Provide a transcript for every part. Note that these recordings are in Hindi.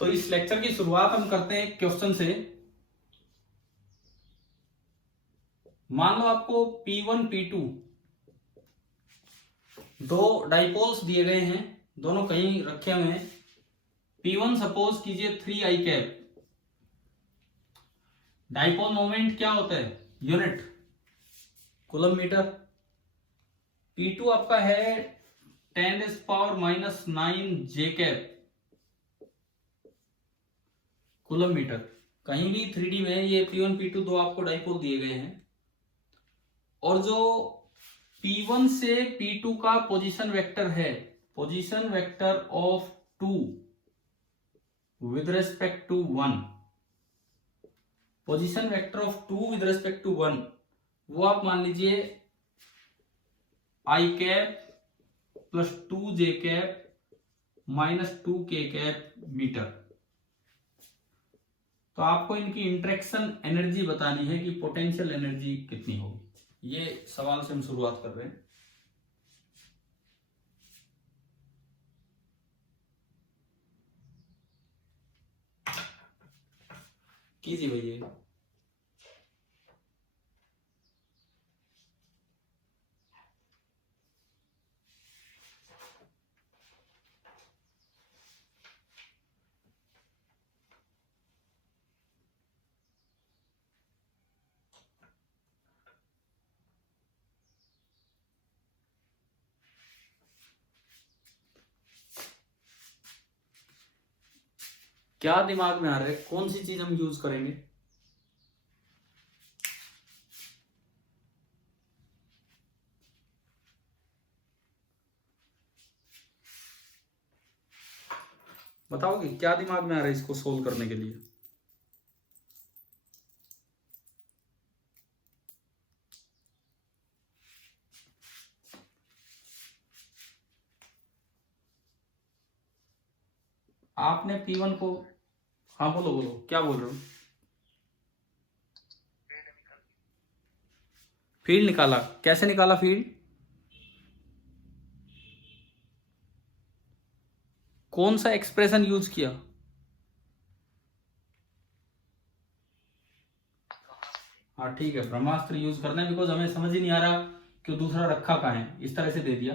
तो इस लेक्चर की शुरुआत हम करते हैं क्वेश्चन से। मान लो आपको P1 P2 दो डाइपोल्स दिए गए हैं, दोनों कहीं रखे हुए हैं। P1 सपोज कीजिए 3i कैप। डाइपोल मोमेंट क्या होता है? Unit coulomb metre. P2 आपका है 10⁻⁻9 जे कैप कूलम मीटर। कहीं भी 3D में ये P1 P2 दो आपको डाइपोल दिए गए हैं, और जो P1 से P2 का पोजीशन वेक्टर है, position vector of 2 with respect to 1, position vector of 2 with respect to 1, वो आप मान लीजिए i cap plus 2j cap minus 2k cap metre. तो आपको इनकी इंटरेक्शन एनर्जी बतानी है कि पोटेंशियल एनर्जी कितनी होगी। ये सवाल से हम शुरुआत कर रहे हैं। कीजिए भैया। क्या दिमाग में आ रहा है, कौन सी चीज हम यूज करेंगे? बताओगे क्या दिमाग में आ रहा है इसको सोल्व करने के लिए? आपने P1 को, हाँ बोलो बोलो, क्या बोल रहे हो? फील्ड निकाला? कैसे निकाला फील्ड? कौन सा एक्सप्रेशन यूज किया? हाँ ठीक है, ब्रह्मास्त्र यूज करना है, बिकॉज हमें समझ ही नहीं आ रहा कि दूसरा रखा कहाँ है, इस तरह से दे दिया।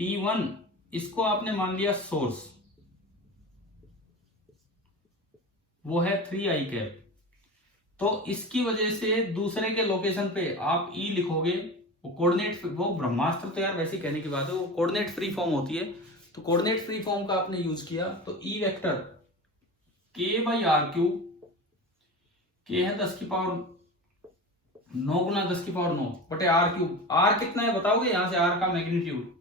P1 इसको आपने मान लिया सोर्स, वो है 3i कैप। तो इसकी वजह से दूसरे के लोकेशन पे आप E लिखोगे, वो कोऑर्डिनेट, वो ब्रह्मास्त्र तो यार वैसे कहने की बात है, वो कोऑर्डिनेट फ्री फॉर्म होती है, तो कोऑर्डिनेट फ्री फॉर्म का आपने यूज किया। तो E वेक्टर k/r3, k है 10⁻9 गुना 10⁻9 बटे r3। r कितना है बताओगे? यहां से r का मैग्नीट्यूड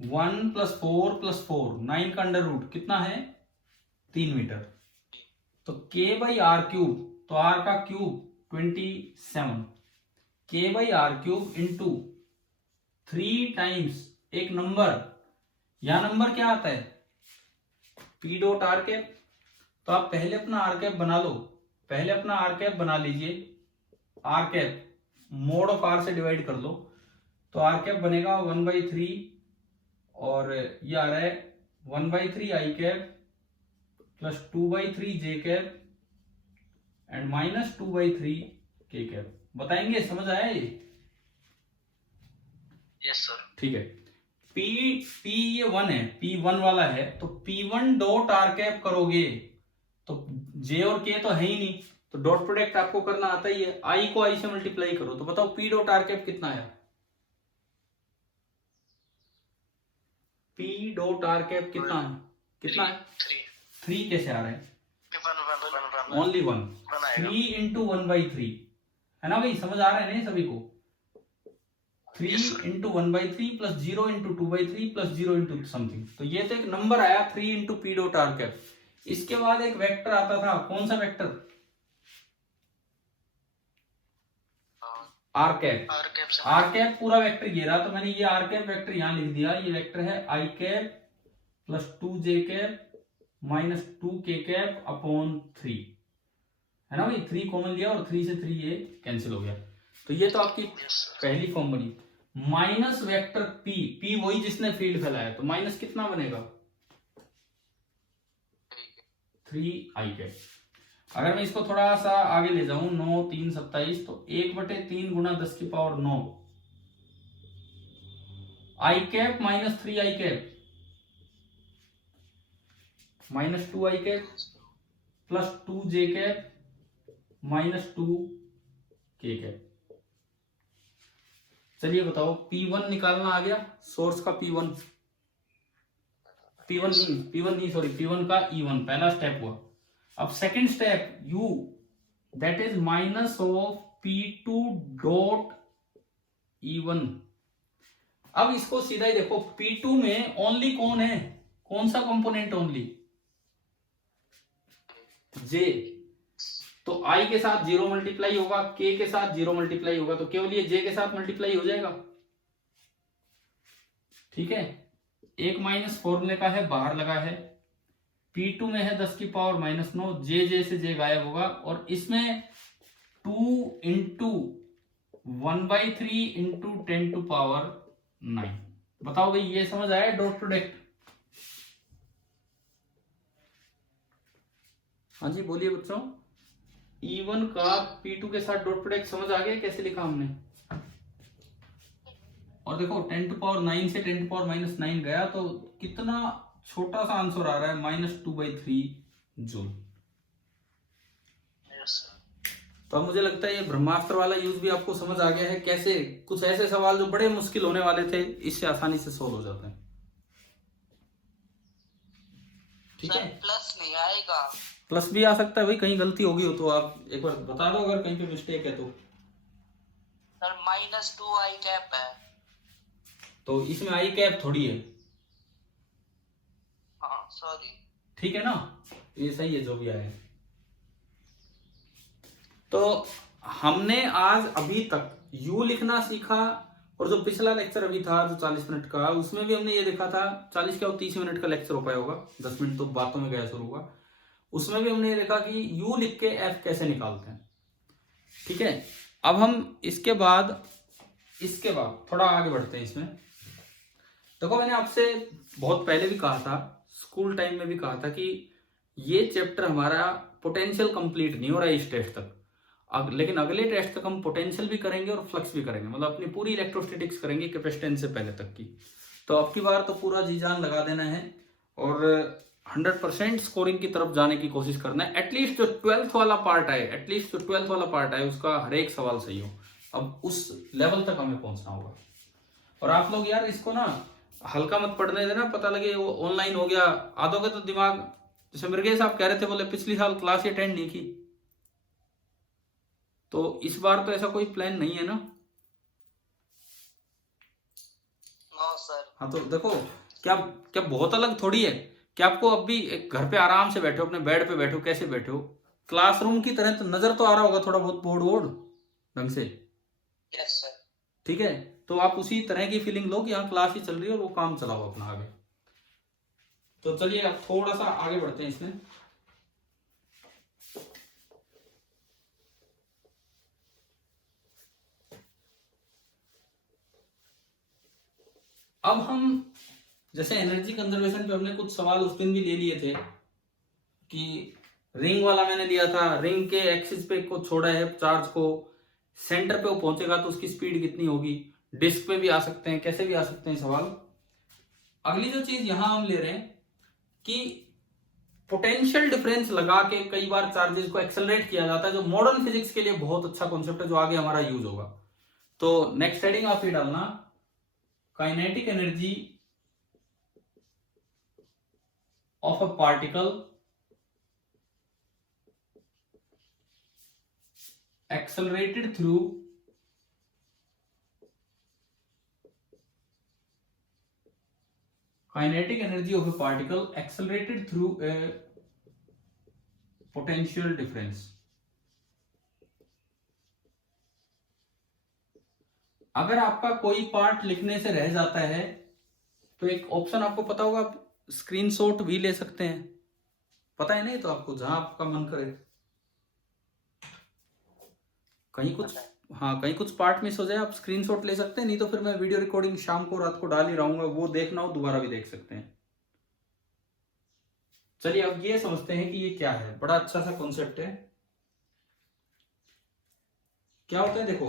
1 + 4 + 4, 9 का अंडर रूट कितना है? 3 मीटर। तो k/r3, तो r का क्यूब 27, k/r3 इंटू 3 टाइम्स एक नंबर, यहां नंबर क्या आता है? P dot R cap. तो आप पहले अपना आर कैप बना लो, पहले अपना आर कैप बना लीजिए। R cap mod of R से डिवाइड कर लो, तो आर कैप बनेगा 1/3, और ये आ रहा है 1/3 i cap plus 2/3 j cap and minus 2/3 k cap. बताएंगे? समझ आया ये? Yes sir. ठीक है। P ये 1 है, P1 वाला है, तो P1 डॉट आर कैप करोगे तो J और K तो है ही नहीं, तो डॉट प्रोडक्ट आपको करना आता ही है। I को I से मल्टीप्लाई करो, तो बताओ P डॉट आर कैप कितना है? P डॉट आर कैप कितना है? कितना है? 3 कैसे आ रहा है? ओनली 1। 3 इंटू 1/3 है ना भाई, समझ आ रहा है नहीं सभी को? 3 into 1/3 plus 0 into 2/3 plus 0 into something, तो ये तो एक नंबर आया 3 into P dot R cap. इसके बाद एक वेक्टर आता था, कौन सा vector? R cap. R cap पूरा वेक्टर ये रहा, तो मैंने ये आर कैप वेक्टर यहां लिख दिया। ये वेक्टर है i cap plus 2j cap minus 2k cap upon 3, है ना भाई? 3 कॉमन लिया और 3 से 3 ये कैंसिल हो गया। तो ये तो आपकी पहली फॉर्म बनी। माइनस वेक्टर पी, पी वही जिसने फील्ड फैलाया, तो माइनस कितना बनेगा 3i कैप। अगर मैं इसको थोड़ा सा आगे ले जाऊं, 9 3 27, तो 1/3 गुणा 10⁹ i cap minus 3i cap minus 2i cap plus 2j cap minus 2k cap. चलिए बताओ, P1 निकालना आ गया, सोर्स का P1 नहीं सॉरी, P1 का E1 पहला स्टेप हुआ। अब second step U, that is minus of P2 dot E1। अब इसको सीधा ही देखो, P2 में ओनली कौन है, कौन सा कंपोनेंट ओनली, J। तो I के साथ 0 मल्टीप्लाई होगा, K के साथ 0 मल्टीप्लाई होगा, तो केवल ये J के साथ मल्टीप्लाई हो जाएगा। ठीक है, एक माइनस फॉर्मूले का है, बाहर लगा है। P2 में है 10⁻⁹, J से J गायब होगा, और इसमें 2 इंटू 1/3 इंटू 10⁹9। बताओ भाई, ये समझ आया डॉट प्रोडक्ट? हाँ जी बोलिए बच्चों, E1 का P2 के साथ डॉट प्रोडक्ट समझ आ गया कैसे लिखा हमने? और देखो 10⁹9 से 10⁻⁹9 गया तो कितना छोटा सा आंसर आ रहा है, -2/3 जूल। तो अब मुझे लगता है ये ब्रह्मास्त्र वाला यूज भी आपको समझ आ गया है, कैसे कुछ ऐसे सवाल जो बड़े मुश्किल होने वाले थे इससे आसानी से सोल्व हो जाते हैं। ठीक है, प्लस नहीं आएगा? प्लस भी आ सकता है भाई, कहीं गलती होगी हो तो आप एक बार बता दो, अगर कहीं पे मिस्टेक है तो। सर -2i कैप है। तो इसमें आई कैप थोड़ी है। हाँ सॉरी। ठीक है ना, ये सही है जो भी आया। तो हमने आज अभी तक यू लिखना सीखा, और जो पिछला लेक्चर अभी था जो 40 मिनट का, उसमें भी हमने ये देखा था, 40 क्या 30 मिनट का लेक्चर हो पाया होगा, 10 मिनट तो बातों में गया शुरू हुआ। उसमें भी हमने ये देखा कि यू लिख के एफ कैसे निकालते हैं। ठीक है, अब हम इसके बाद थोड़ा आगे बढ़ते हैं इसमें। देखो मैंने आपसे बहुत पहले भी कहा था, स्कूल टाइम में भी कहा था कि ये चैप्टर हमारा पोटेंशियल कंप्लीट नहीं हो रहा है इस टेस्ट तक, लेकिन अगले टेस्ट तक हम पोटेंशियल भी करेंगे और फ्लक्स भी करेंगे, मतलब अपनी पूरी इलेक्ट्रोस्टैटिक्स करेंगे कैपेसिटेंस से पहले तक की। तो अब की बार तो पूरा जी जान लगा देना है और 100% स्कोरिंग की तरफ जाने की कोशिश करना है। एटलीस्ट जो 12th वाला पार्ट आए उसका हर एक सवाल सही हो। अब उस लेवल तक हमें पहुंचना होगा। और आप लोग यार इसको ना हल्का मत पढ़ने देना, पता लगे वो ऑनलाइन हो गया आ दोगे तो दिमाग, जैसे मृगेश साहब कह रहे थे, बोले पिछली साल क्लास अटेंड नहीं की, तो इस बार तो ऐसा कोई प्लान नहीं है ना? No sir. हाँ तो देखो, क्या क्या बहुत अलग थोड़ी है कि आपको अब भी एक घर पे आराम से बैठो, अपने बेड पे बैठो, कैसे बैठो, क्लासरूम की तरह तो नजर तो आ रहा होगा थोड़ा बहुत, बोर्ड वोर्ड ढंग से। Yes sir. ठीक है, तो आप उसी तरह की फीलिंग लो कि यहाँ क्लास ही चल रही है और वो काम चलाओ अपना आगे। तो चलिए अब थोड़ा सा आगे बढ़ते हैं इसमें। अब हम जैसे एनर्जी कंजर्वेशन पे हमने कुछ सवाल उस दिन भी ले लिए थे कि रिंग वाला मैंने लिया था, रिंग के एक्सिस पे को छोड़ा है चार्ज को, सेंटर पे वो पहुंचेगा तो उसकी स्पीड कितनी होगी। डिस्क पे भी आ सकते हैं, कैसे भी आ सकते हैं सवाल। अगली जो चीज यहां हम ले रहे हैं कि पोटेंशियल डिफरेंस लगा के कई बार चार्जेस को एक्सेलरेट किया जाता है, जो मॉडर्न फिजिक्स के लिए बहुत अच्छा कॉन्सेप्ट है, जो आगे हमारा यूज होगा। तो नेक्स्ट हेडिंग आप ही डालना, kinetic energy of a particle accelerated through kinetic energy of a particle accelerated through a potential difference। अगर आपका कोई पार्ट लिखने से रह जाता है तो एक ऑप्शन आपको पता होगा, आप स्क्रीनशॉट भी ले सकते हैं, पता है नहीं तो आपको, जहां आपका मन करे, कहीं कुछ हाँ, कहीं कुछ पार्ट मिस हो जाए आप स्क्रीनशॉट ले सकते हैं, नहीं तो फिर मैं वीडियो रिकॉर्डिंग शाम को रात को डाल ही रहूंगा, वो देखना हो दोबारा भी देख सकते हैं। चलिए अब ये समझते हैं कि ये क्या है। बड़ा अच्छा सा कॉन्सेप्ट है। क्या होता है देखो,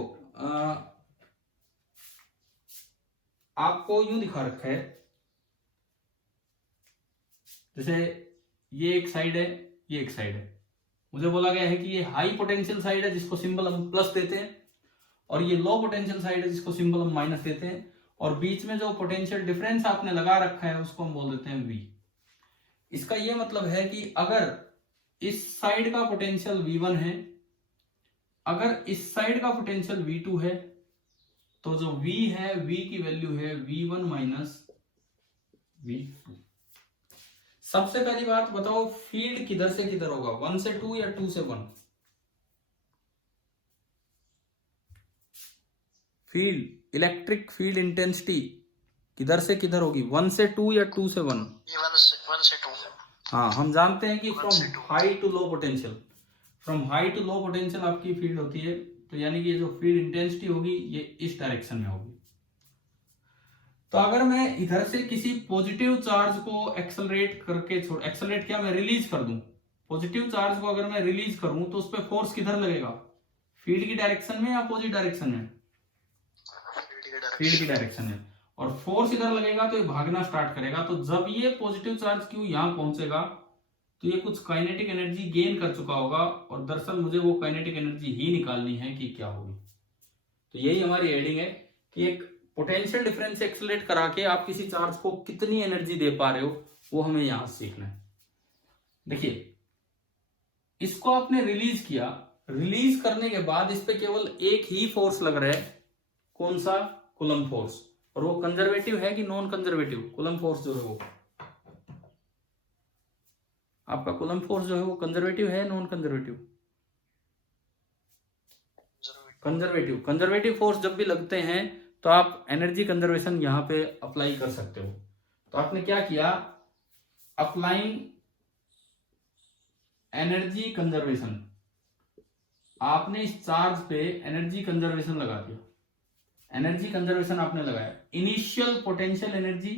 आपको यूं दिखा रखा है, जैसे ये एक साइड है, ये एक साइड है। मुझे बोला गया है कि ये हाई पोटेंशियल साइड है जिसको सिंबल हम प्लस देते हैं, और ये लो पोटेंशियल साइड है जिसको सिंबल हम माइनस देते हैं, और बीच में जो पोटेंशियल डिफरेंस आपने लगा रखा है उसको हम बोल देते हैं V। इसका ये मतलब है कि अगर इस साइड का पोटेंशियल V1 है, अगर इस साइड का पोटेंशियल V2 है, तो जो V है, V की वैल्यू है V1 माइनस V2। सबसे पहली बात बताओ, फील्ड किधर से किधर होगा, 1 से 2 या 2 से 1? फील्ड, इलेक्ट्रिक फील्ड इंटेंसिटी किधर से किधर होगी, 1 से 2 या 2 से 1? 1 से 2। हाँ, हम जानते हैं कि 1 से 2। From high to low potential, from high to low potential आपकी फील्ड होती है, तो यानी कि ये जो फील्ड इंटेंसिटी होगी ये इस डायरेक्शन में होगी। तो अगर मैं इधर से किसी पॉजिटिव चार्ज को एक्सेलरेट करके एक्सेलरेट क्या, मैं रिलीज कर दूं, पॉजिटिव चार्ज को अगर मैं रिलीज करूं तो उस पर फोर्स किधर लगेगा, फील्ड की डायरेक्शन में या अपोजिट डायरेक्शन में? फील्ड की डायरेक्शन में। और फोर्स इधर लगेगा तो ये भागना स्टार्ट करेगा। तो जब ये पॉजिटिव चार्ज क्यू यहां पहुंचेगा तो ये कुछ काइनेटिक एनर्जी गेन कर चुका होगा, और दरअसल मुझे वो काइनेटिक एनर्जी ही निकालनी है कि क्या होगी। तो यही हमारी हेडिंग है कि एक पोटेंशियल डिफरेंस से एक्सेलरेट करा के आप किसी चार्ज को कितनी एनर्जी दे पा रहे हो, वो हमें यहां सीखना है। देखिए, इसको आपने रिलीज किया, रिलीज करने के बाद इस पे केवल एक ही फोर्स लग रहा है, कौन सा, कूलम्ब फोर्स। और वो कंजर्वेटिव है कि नॉन कंजर्वेटिव, कूलम्ब फोर्स जो है वो आपका कूलम्ब फोर्स जो है वो कंजर्वेटिव है, non conservative? Conservative. Conservative force जब भी लगते हैं तो आप एनर्जी कंजर्वेशन यहां पे अप्लाई कर सकते हो। तो आपने क्या किया, अप्लाइंग एनर्जी कंजर्वेशन, आपने इस चार्ज पे एनर्जी कंजर्वेशन लगा दिया। एनर्जी कंजर्वेशन आपने लगाया, initial potential energy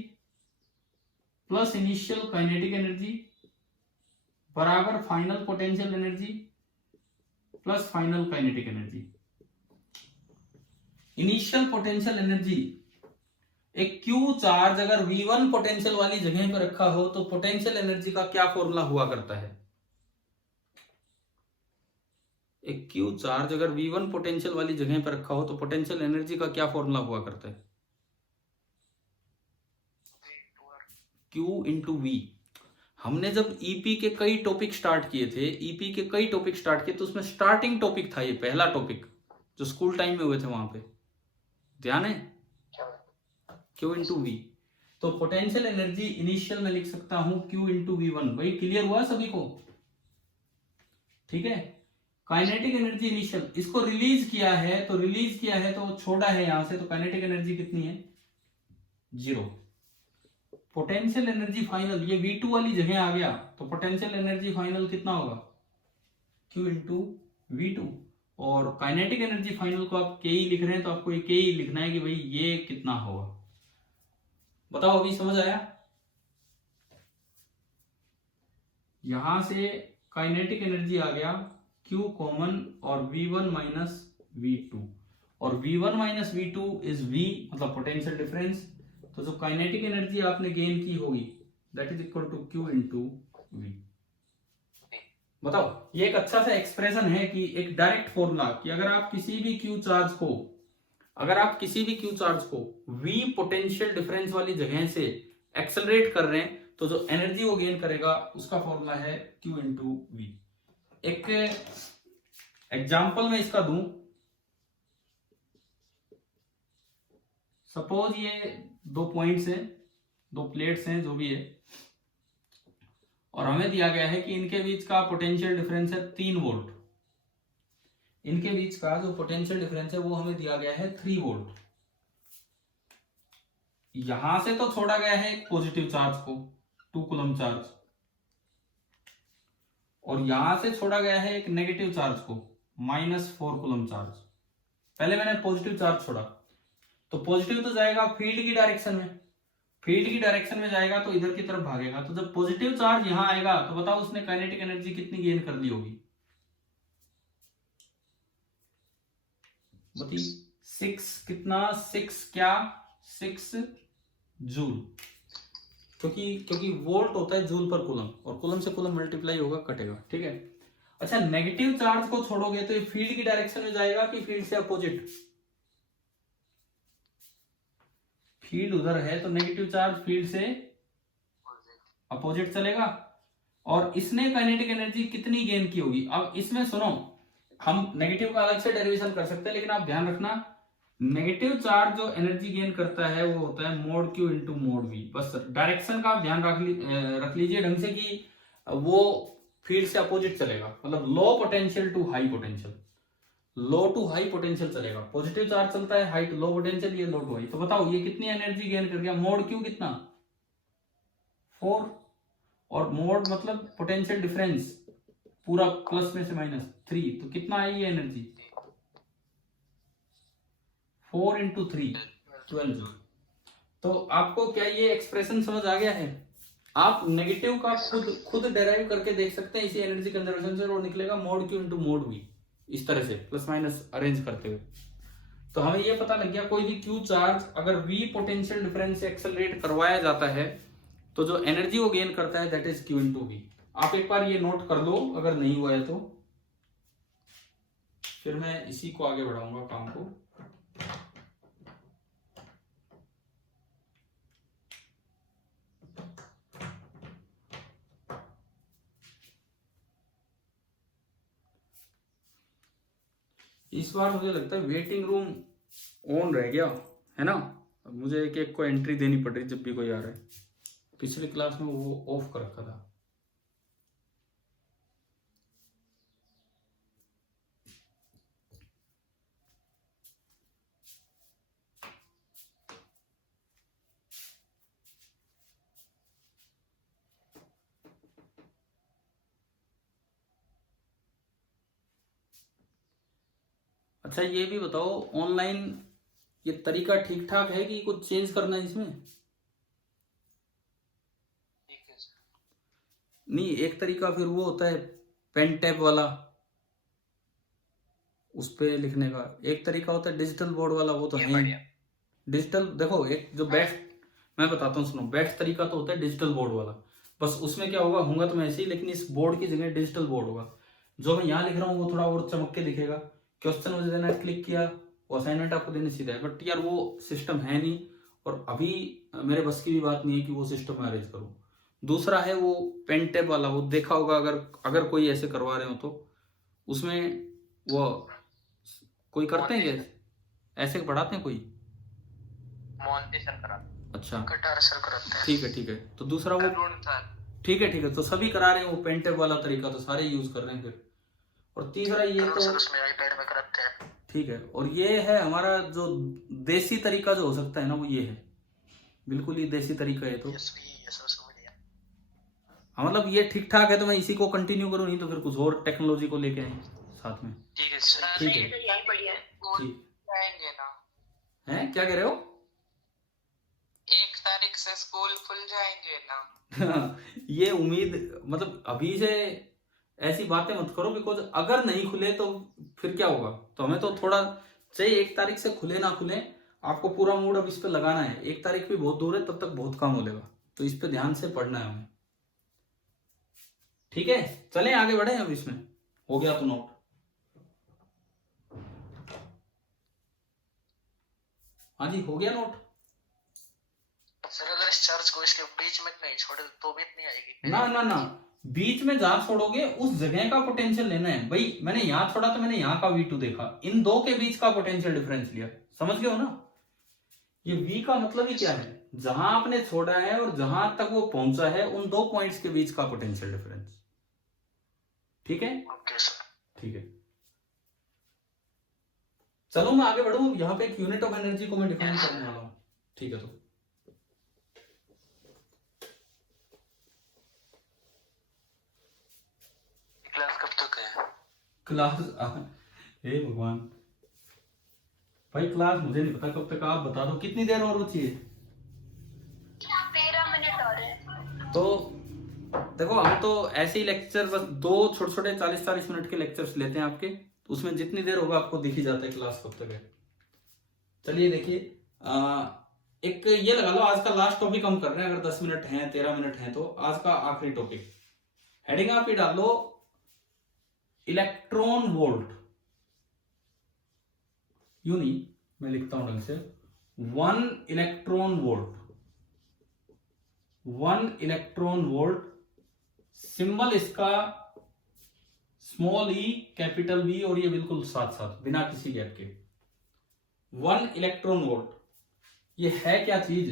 plus initial kinetic energy बराबर final potential energy plus final kinetic energy. Initial potential energy, एक क्यू चार्ज अगर V1 पोटेंशियल वाली जगह पर रखा हो तो पोटेंशियल एनर्जी का क्या फॉर्मूला हुआ करता है? एक क्यू चार्ज अगर V1 पोटेंशियल वाली जगह पर रखा हो तो पोटेंशियल एनर्जी का क्या फॉर्मूला हुआ करता है? Q into V। हमने जब ईपी के कई टॉपिक स्टार्ट किए थे, ईपी के कई टॉपिक स्टार्ट किए, तो उसमें स्टार्टिंग टॉपिक था ये पहला टॉपिक जो स्कूल टाइम में हुए थे, वहां पे ध्यान है, Q इंटू V। तो पोटेंशियल एनर्जी इनिशियल में लिख सकता हूं Q इंटू V1। भाई क्लियर हुआ सभी को? ठीक है। काइनेटिक एनर्जी इनिशियल, इसको रिलीज किया है, तो रिलीज किया है तो छोड़ा है यहां से, तो काइनेटिक एनर्जी कितनी है, 0। पोटेंशियल एनर्जी फाइनल, ये V2 वाली जगह आ गया, तो पोटेंशियल एनर्जी फाइनल कितना होगा, Q इंटू V2। और काइनेटिक एनर्जी फाइनल को आप के लिख रहे हैं, तो आपको के लिखना है कि भाई ये कितना होगा। बताओ अभी समझ आया? यहां से काइनेटिक एनर्जी आ गया Q कॉमन और V1 माइनस V2, और V1 minus V2 is V, मतलब पोटेंशियल डिफरेंस। तो जो काइनेटिक एनर्जी आपने गेन की होगी that is equal to Q into V। बताओ, ये एक अच्छा सा एक्सप्रेशन है कि एक डायरेक्ट फॉर्मूला कि अगर आप किसी भी क्यू चार्ज को, अगर आप किसी भी क्यू चार्ज को V पोटेंशियल डिफरेंस वाली जगह से एक्सेलरेट कर रहे हैं तो जो एनर्जी वो गेन करेगा उसका फॉर्मूला है Q इंटू V। एक एग्जाम्पल में इसका दूं, सपोज ये दो पॉइंट्स हैं, दो प्लेट्स हैं, जो भी है, और हमें दिया गया है कि इनके बीच का पोटेंशियल डिफरेंस है 3 वोल्ट। इनके बीच का जो पोटेंशियल डिफरेंस है वो हमें दिया गया है 3 वोल्ट। यहां से तो छोड़ा गया है एक पॉजिटिव चार्ज को, 2 कूलम्ब चार्ज, और यहां से छोड़ा गया है एक नेगेटिव चार्ज को, -4 कूलम्ब चार्ज। पहले मैंने पॉजिटिव चार्ज छोड़ा, तो पॉजिटिव तो जाएगा फील्ड की डायरेक्शन में, फील्ड की डायरेक्शन में जाएगा तो इधर की तरफ भागेगा। तो जब पॉजिटिव चार्ज यहां आएगा तो बताओ उसने काइनेटिक एनर्जी कितनी गेन कर ली होगी? बताइए। 6 कितना, 6 क्या, 6 जूल, क्योंकि वोल्ट होता है जूल पर कूलम, और कूलम से कूलम मल्टीप्लाई होगा, कटेगा। ठीक है। अच्छा, नेगेटिव चार्ज को छोड़ोगे तो ये फील्ड की डायरेक्शन में जाएगा कि फील्ड से अपोजिट? फील्ड उधर है तो नेगेटिव चार्ज फील्ड से अपोजिट चलेगा। और इसने काइनेटिक एनर्जी कितनी गेन की होगी? अब इसमें सुनो, हम नेगेटिव का अलग से डेरिवेशन कर सकते हैं, लेकिन आप ध्यान रखना नेगेटिव चार्ज जो एनर्जी गेन करता है वो होता है mod Q into mod V. बस डायरेक्शन का आप ध्यान रख लीजिए ढंग से कि वो फील्ड से अपोजिट चलेगा, मतलब low potential to high potential, low to high potential चलेगा। पॉजिटिव चार्ज चलता है हाई टू लो पोटेंशियल, ये लो टू हाई। तो बताओ ये कितनी एनर्जी गेन कर गया? मोड क्यू कितना? 4, और मोड मतलब पोटेंशियल डिफरेंस पूरा प्लस में से -3, तो कितना आई ये एनर्जी? 4 इंटू 3 12। तो आपको क्या ये एक्सप्रेशन समझ आ गया है? आप नेगेटिव का खुद डेराइव करके देख सकते हैं इसी एनर्जी कंजर्वेशन से, और निकलेगा mod Q into mod V, इस तरह से प्लस माइनस अरेंज करते हुए। तो हमें ये पता लग गया कोई भी क्यू चार्ज अगर वी पोटेंशियल डिफरेंस से एक्सेलरेट करवाया जाता है तो जो एनर्जी वो गेन करता है that is Q into V. आप एक बार ये नोट कर लो अगर नहीं हुआ है तो, फिर मैं इसी को आगे बढ़ाऊंगा काम को। इस बार मुझे लगता है वेटिंग रूम ऑन रह गया है ना, अब मुझे एक एक को एंट्री देनी पड़ रही जब भी कोई आ रहा है। पिछली क्लास में वो ऑफ कर रखा था। अच्छा ये भी बताओ, ऑनलाइन ये तरीका ठीक ठाक है कि कुछ चेंज करना है इसमें? ठीक है सर। नहीं, एक तरीका फिर वो होता है पेन टैब वाला, उस पे लिखने का। एक तरीका होता है डिजिटल बोर्ड वाला, वो तो है डिजिटल। देखो एक जो बेस्ट, मैं बताता हूँ सुनो, बेस्ट तरीका तो होता है डिजिटल बोर्ड वाला। बस उसमें क्या होगा, होगा तो मैं ऐसे ही, लेकिन इस बोर्ड की जगह डिजिटल बोर्ड होगा। जो मैं यहाँ लिख रहा हूँ वो थोड़ा और चमक के दिखेगा। क्वेश्चन मुझे देना है, क्लिक किया, वो असाइनमेंट आपको देने सीधा है। बट यार वो सिस्टम है नहीं, और अभी मेरे बस की भी बात नहीं है कि वो सिस्टम मैं अरेंज करूँ। दूसरा है वो पेन टैब वाला, वो देखा होगा अगर कोई ऐसे करवा रहे हो तो, उसमें वो कोई करते हैं क्या ऐसे पढ़ाते हैं कोई? मोहंती सर कराते, अच्छा कटार सर कराते हैं। ठीक है। तो दूसरा वो अरुण सर। ठीक है, तो सभी करा रहे हैं वो पेन टैब वाला तरीका, तो सारे यूज कर रहे हैं फिर। और तीसरा ये अरुण तो सर उसमें आईपैड में कराते हैं। ठीक है। और ये है हमारा जो देसी तरीका जो हो सकता है ना, वो ये है, बिल्कुल ही देसी तरीका है। तो हाँ, मतलब ये ठीक ठाक है तो मैं इसी को कंटिन्यू करूँ, नहीं तो फिर कुछ और टेक्नोलॉजी को लेके आए साथ में। ठीक है सर। ठीक है, यही बढ़िया है। ठीक जाएंगे ना, है। क्या कह रहे हो? 1 तारीख से स्कूल खुल जाएंगे ना? ये उम्मीद, मतलब अभी से ऐसी बातें मत करो, बिकॉज अगर नहीं खुले तो फिर क्या होगा। तो हमें तो थोड़ा चाहिए, 1 तारीख से खुले ना खुले, आपको पूरा मूड अब इस पे लगाना है। 1 तारीख भी बहुत दूर है, तब तक बहुत काम हो जाएगा, तो इस पे ध्यान से पढ़ना है हमें। ठीक है, चलें आगे बढ़े। अब इसमें हो गया तो नोट। हाँ जी, हो गया नोट। सर अगर इस चार्ज को इसके बीच में नहीं छोड़े तो भी इतनी आएगी? ना, बीच में जहां छोड़ोगे उस जगह का पोटेंशियल लेना है भाई। मैंने यहां छोड़ा तो मैंने यहां का V2 देखा, इन दो के बीच का पोटेंशियल डिफरेंस लिया। समझ गए हो ना? ये V का मतलब ही क्या है, जहां आपने छोड़ा है और जहां तक वो पहुंचा है, उन दो पॉइंट्स के बीच का पोटेंशियल डिफरेंस। ठीक है? Okay sir. ठीक है, चलो मैं आगे बढ़ूं। यहाँ पे एक यूनिट ऑफ एनर्जी को मैं डिफाइन करने वाला हूं। ठीक है, तो क्लास कब तक है? क्लास हे भगवान, भाई क्लास मुझे नहीं पता कब तक, आप बता दो कितनी देर और बची है। 13 मिनट और है। तो देखो हम तो ऐसे ही लेक्चर बस दो छोटे छोटे 40-40 मिनट के लेक्चर्स लेते हैं आपके, तो उसमें जितनी देर होगा आपको दिख ही जाता है क्लास कब तक है। चलिए देखिए, एक ये लगा लो आज का लास्ट टॉपिक हम कर रहे हैं, अगर 10 मिनट हैं 13 मिनट हैं तो आज का आखिरी टॉपिक। हेडिंग आप ही डाल लो इलेक्ट्रॉन वोल्ट, यूं नहीं मैं लिखता हूं ढंग से, 1 electron volt, 1 electron volt, symbol इसका स्मॉल ई कैपिटल बी, और ये बिल्कुल साथ साथ बिना किसी गैप के। 1 इलेक्ट्रॉन वोल्ट ये है क्या चीज?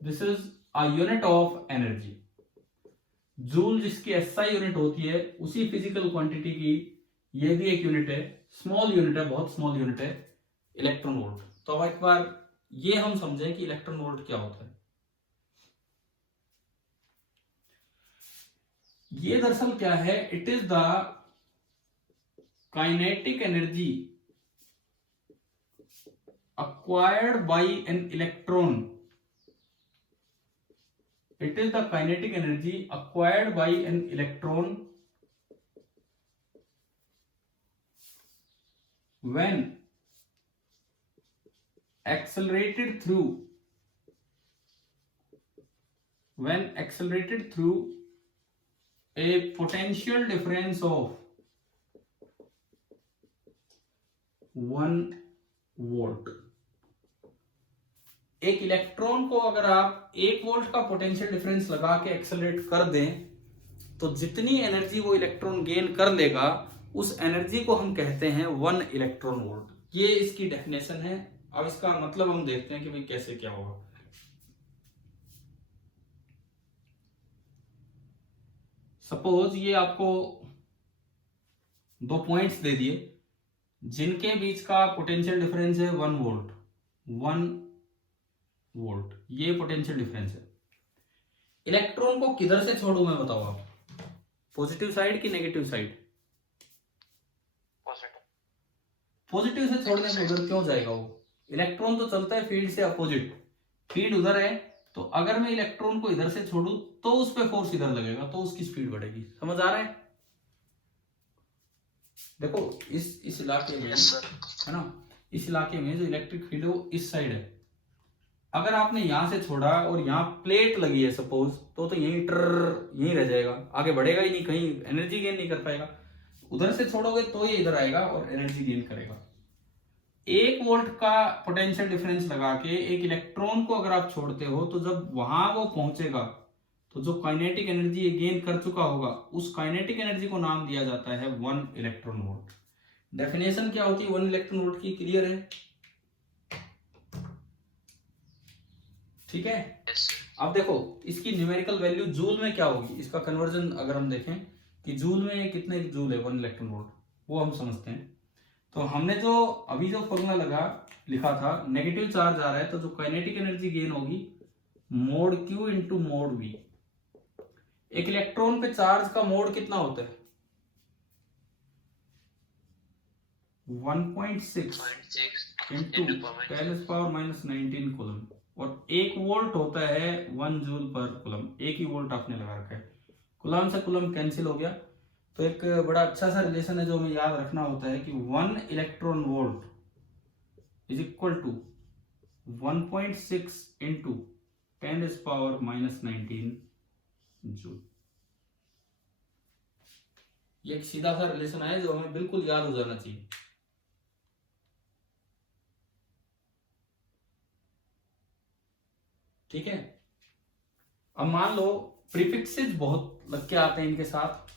This is a unit of energy. Joule जिसकी एसआई यूनिट होती है, उसी फिजिकल क्वांटिटी की ये भी एक यूनिट है, स्मॉल यूनिट है, बहुत स्मॉल यूनिट है इलेक्ट्रॉन वोल्ट। तो अब एक बार ये हम समझें कि इलेक्ट्रॉन वोल्ट क्या होता है। ये दरअसल क्या है? It is the kinetic energy acquired by an electron. It is the kinetic energy acquired by an electron when accelerated through a potential difference of 1 volt. एक इलेक्ट्रॉन को अगर आप 1 वोल्ट का पोटेंशियल डिफरेंस लगा के एक्सेलरेट कर दें, तो जितनी एनर्जी वो इलेक्ट्रॉन गेन कर लेगा उस एनर्जी को हम कहते हैं 1 इलेक्ट्रॉन वोल्ट। ये इसकी डेफिनेशन है। अब इसका मतलब हम देखते हैं कि भाई कैसे क्या होगा। सपोज ये आपको 2 पॉइंट्स दे दिए जिनके बीच का पोटेंशियल डिफरेंस है 1 वोल्ट, 1 वोल्ट ये पोटेंशियल डिफरेंस है। इलेक्ट्रॉन को किधर से छोड़ू मैं, बताओ आप, पॉजिटिव साइड की नेगेटिव साइड? पॉजिटिव से छोड़ने से उधर क्यों जाएगा वो? इलेक्ट्रॉन तो चलता है फील्ड से अपोजिट, फील्ड उधर है, तो अगर मैं इलेक्ट्रॉन को इधर से छोड़ू तो उस पर फोर्स इधर लगेगा, तो उसकी स्पीड बढ़ेगी। समझ आ रहा है? देखो इस इलाके में है ना, इस इलाके में जो इलेक्ट्रिक फील्ड है वो इस साइड है। अगर आपने यहां से छोड़ा और यहाँ प्लेट लगी है सपोज, तो यहीं रह जाएगा, आगे बढ़ेगा ही नहीं, कहीं एनर्जी गेन नहीं कर पाएगा। उधर से छोड़ोगे तो ये इधर आएगा और एनर्जी गेन करेगा। 1 वोल्ट का पोटेंशियल डिफरेंस लगा के एक इलेक्ट्रॉन को अगर आप छोड़ते हो, तो जब वहां वो पहुंचेगा तो जो काइनेटिक एनर्जी ये गेन कर चुका होगा, उस काइनेटिक एनर्जी को नाम दिया जाता है 1 इलेक्ट्रॉन वोल्ट। डेफिनेशन क्या होती है 1 इलेक्ट्रॉन वोल्ट की? क्लियर है? ठीक है। अब देखो इसकी न्यूमेरिकल वैल्यू जूल में क्या होगी, इसका कन्वर्जन अगर हम देखें कि जूल में कितने जूल है 1 इलेक्ट्रॉन वोल्ट, वो हम समझते हैं। तो हमने जो अभी जो फॉर्मूला लिखा था, नेगेटिव चार्ज आ रहा है तो जो काइनेटिक एनर्जी गेन होगी mode Q into mode V। एक इलेक्ट्रॉन पे चार्ज का मोड कितना होता है? 1.6 इंटू 10⁻⁻19 कूलम, और 1 वोल्ट होता है 1 जूल पर कूलम। एक ही वोल्ट आपने लगा रखा है, कूलम से कूलम कैंसिल हो गया। तो एक बड़ा अच्छा सा रिलेशन है जो हमें याद रखना होता है कि 1 electron volt is equal to 1.6 into 10⁻⁻19 joule. ये एक सीधा सा रिलेशन है जो हमें बिल्कुल याद हो जाना चाहिए। ठीक है। अब मान लो प्रीफिक्सेस बहुत लग के आते हैं इनके साथ,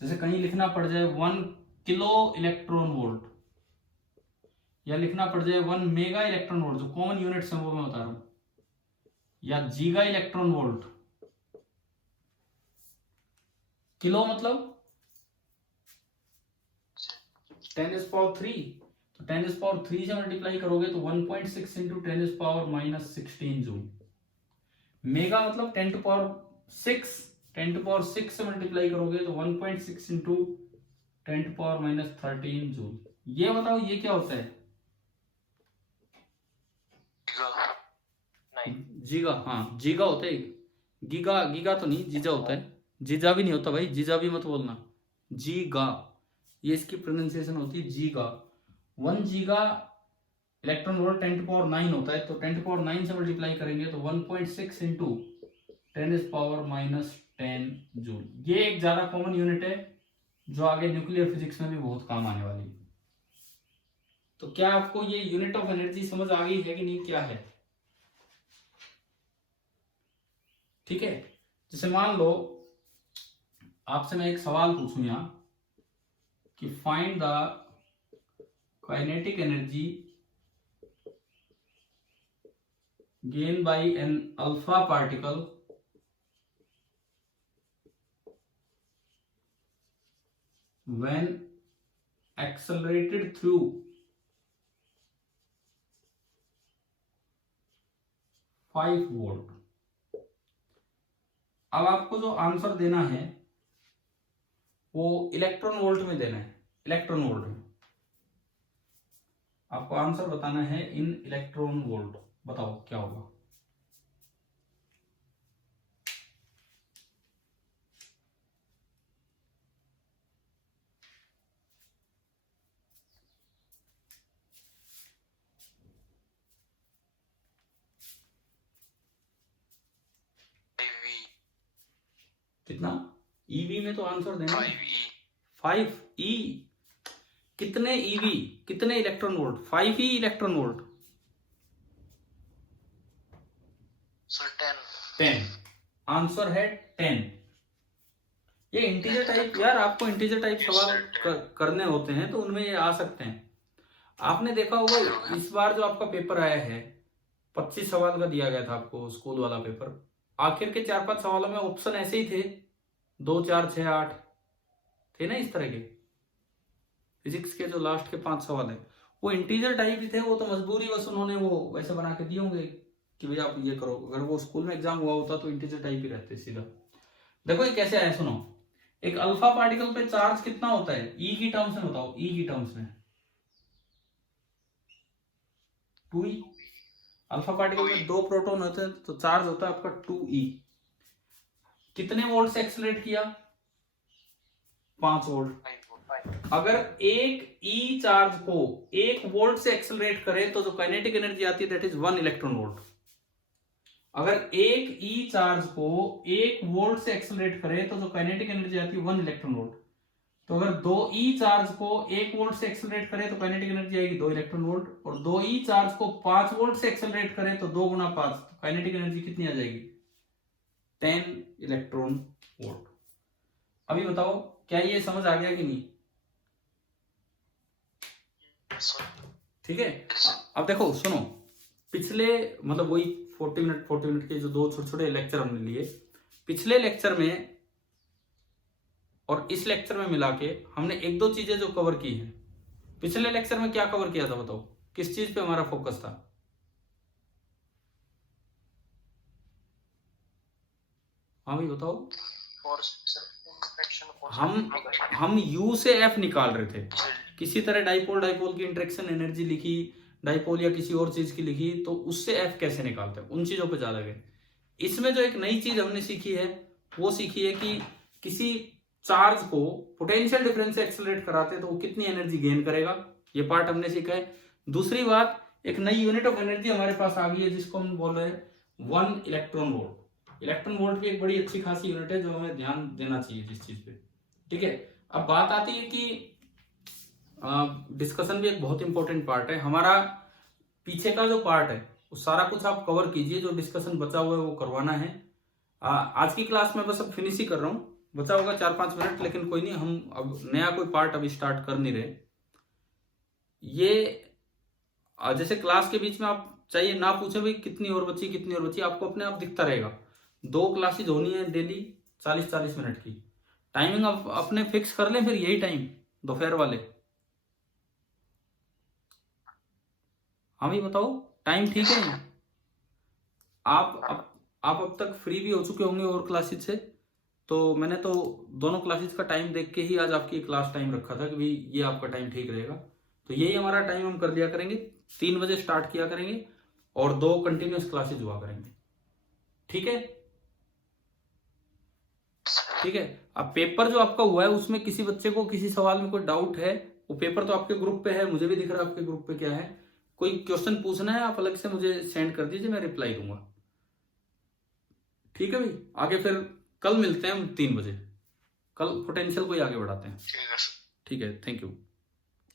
जैसे कहीं लिखना पड़ जाए 1 किलो इलेक्ट्रॉन वोल्ट, या लिखना पड़ जाए 1 मेगा इलेक्ट्रॉन वोल्ट, जो कॉमन यूनिट्स हैं वो मैं बता रहा हूं, या जीगा इलेक्ट्रॉन वोल्ट। किलो मतलब 10⁻³ तो 10⁻³ से मल्टीप्लाई करोगे तो 1.6 इंटू 10⁻⁻16 जूल। मेगा मतलब 10⁻6 से मल्टीप्लाई करोगे तो 1.6 इंटू 10⁻⁻13 जूल। ये बताओ ये क्या होता है? जीगा, हाँ जीगा होता है। गीगा, गीगा तो नहीं, जीजा होता है। जीजा भी नहीं होता भाई, जीजा भी मत बोलना, जीगा, ये इसकी प्रोनाउंसिएशन होती है जीगा। 1 जीगा इलेक्ट्रॉन वोल्ट 10⁻9 होता है, तो 10⁻9 से मल्टीप्लाई करेंगे तो 1.6 इंटू 10⁻−10 जूल। ये एक ज्यादा कॉमन यूनिट है जो आगे न्यूक्लियर फिजिक्स में भी बहुत काम आने वाली है। तो क्या आपको ये यूनिट ऑफ एनर्जी समझ आ गई है कि नहीं, क्या है? ठीक है, जैसे मान लो आपसे मैं एक सवाल पूछूं यहां कि find the kinetic energy gain by an alpha particle when accelerated through 5 volt. अब आपको जो आंसर देना है वो इलेक्ट्रॉन वोल्ट में देना है, इलेक्ट्रॉन वोल्ट में आपको आंसर बताना है इन इलेक्ट्रॉन वोल्ट। बताओ क्या होगा? कितना? ईवी में तो आंसर देना है 5E। कितने ईवी, कितने electron volt? 5E electron volt. Sir 10 answer है 10। ये इंटीजर टाइप, यार आपको इंटीजर टाइप सवाल करने होते हैं तो उनमें ये आ सकते हैं। आपने देखा होगा इस बार जो आपका पेपर आया है 25 सवाल का दिया गया था आपको, स्कूल वाला पेपर। आखिर के 4-5 सवालों में ऑप्शन ऐसे ही थे, 2, 4, 6, 8 थे ना इस तरह के। फिजिक्स के जो लास्ट के 5 सवाल है वो इंटीजर टाइप ही थे। वो तो मजबूरी बस उन्होंने वो वैसे बना के दिए होंगे कि भैया आप ये करो। अगर वो स्कूल में एग्जाम हुआ होता तो इंटीजर टाइप ही रहते सीधा। देखो ये कैसे आया, सुनो। एक अल्फा पार्टिकल पे चार्ज कितना होता है ई की टर्म्स में? बताओ ई की टर्म्स में। 2E। अल्फा पार्टिकल में 2 प्रोटॉन होते हैं तो चार्ज होता है आपका 2E। कितने वोल्ट से एक्सेलरेट किया? 5 वोल्ट। अगर एक ई चार्ज को 1 वोल्ट से एक्सेलरेट करे तो जो काइनेटिक एनर्जी आती है दैट इज 1 इलेक्ट्रॉन वोल्ट। अगर एक ई चार्ज को 1 वोल्ट से एक्सेलरेट करे तो जो काइनेटिक एनर्जी आती है 1 इलेक्ट्रॉन वोल्ट। तो अगर 2 ई चार्ज को 1 वोल्ट से एक्सेलरेट करे तो काइनेटिक एनर्जी आएगी 2 इलेक्ट्रॉन वोल्ट। और 2 ई चार्ज को 5 वोल्ट से एक्सेलरेट करे तो 2 गुना 5, तो काइनेटिक एनर्जी कितनी आ जाएगी? 10 इलेक्ट्रॉन वोल्ट। अभी बताओ क्या ये समझ आ गया कि नहीं? ठीक है, अब देखो सुनो, पिछले मतलब वही 40 मिनट के जो 2 छोटे छोटे लेक्चर हमने लिए, पिछले लेक्चर में और इस लेक्चर में मिला के हमने 1-2 चीजें जो कवर की है। पिछले लेक्चर में क्या कवर किया था बताओ? किस चीज पे हमारा फोकस था? हाँ भाई बताओ। हम U से F निकाल रहे थे। किसी तरह डाइपोल डाइपोल की इंटरेक्शन एनर्जी लिखी, डाइपोल या किसी और चीज की लिखी, तो उससे F कैसे निकालते हैं उन चीजों पे ज्यादा गए। इसमें जो एक नई चीज हमने सीखी है वो सीखी है कि किसी चार्ज को पोटेंशियल डिफरेंस से एक्सेलरेट कराते तो वो कितनी एनर्जी गेन करेगा, ये पार्ट हमने सीखा है। दूसरी बात, एक नई यूनिट ऑफ एनर्जी हमारे पास आ गई है जिसको हम बोल रहे हैं 1 इलेक्ट्रॉन वोल्ट। इलेक्ट्रॉन वोल्ट भी एक बड़ी अच्छी खासी यूनिट है जो हमें ध्यान देना चाहिए जिस चीज पे। ठीक है, अब बात आती है कि डिस्कशन भी एक बहुत इंपॉर्टेंट पार्ट है हमारा। पीछे का जो पार्ट है वो सारा कुछ आप कवर कीजिए, जो डिस्कशन बचा हुआ है वो करवाना है। आज की क्लास में बस अब फिनिश ही कर रहा हूँ, बचा होगा 4-5 मिनट, लेकिन कोई नहीं, हम अब नया कोई पार्ट अभी स्टार्ट कर नहीं रहे। ये जैसे क्लास के बीच में आप चाहिए ना पूछे भाई कितनी और बची कितनी और बची, आपको अपने आप दिखता रहेगा। 2 क्लासेज होनी है डेली 40-40 मिनट की। टाइमिंग आप अपने फिक्स कर लें, फिर यही टाइम दोपहर वाले। हाँ भाई बताओ टाइम ठीक है? आप अब तक फ्री भी हो चुके होंगे और क्लासेज से, तो मैंने तो दोनों क्लासेज का टाइम देख के ही आज आपकी क्लास टाइम रखा था कि भाई ये आपका टाइम ठीक रहेगा। तो यही हमारा टाइम हम कर दिया करेंगे, 3 बजे स्टार्ट किया करेंगे और 2 कंटिन्यूस क्लासेज हुआ करेंगे। ठीक है, ठीक है। अब पेपर जो आपका हुआ है उसमें किसी बच्चे को किसी सवाल में कोई डाउट है, वो पेपर तो आपके ग्रुप पे है, मुझे भी दिख रहा है आपके ग्रुप पे क्या है। कोई क्वेश्चन पूछना है आप अलग से मुझे सेंड कर दीजिए, मैं रिप्लाई दूंगा। ठीक है भाई, आगे फिर कल मिलते हैं हम 3 बजे, कल पोटेंशियल को ही आगे बढ़ाते हैं। ठीक है सर। ठीक है, थैंक यू।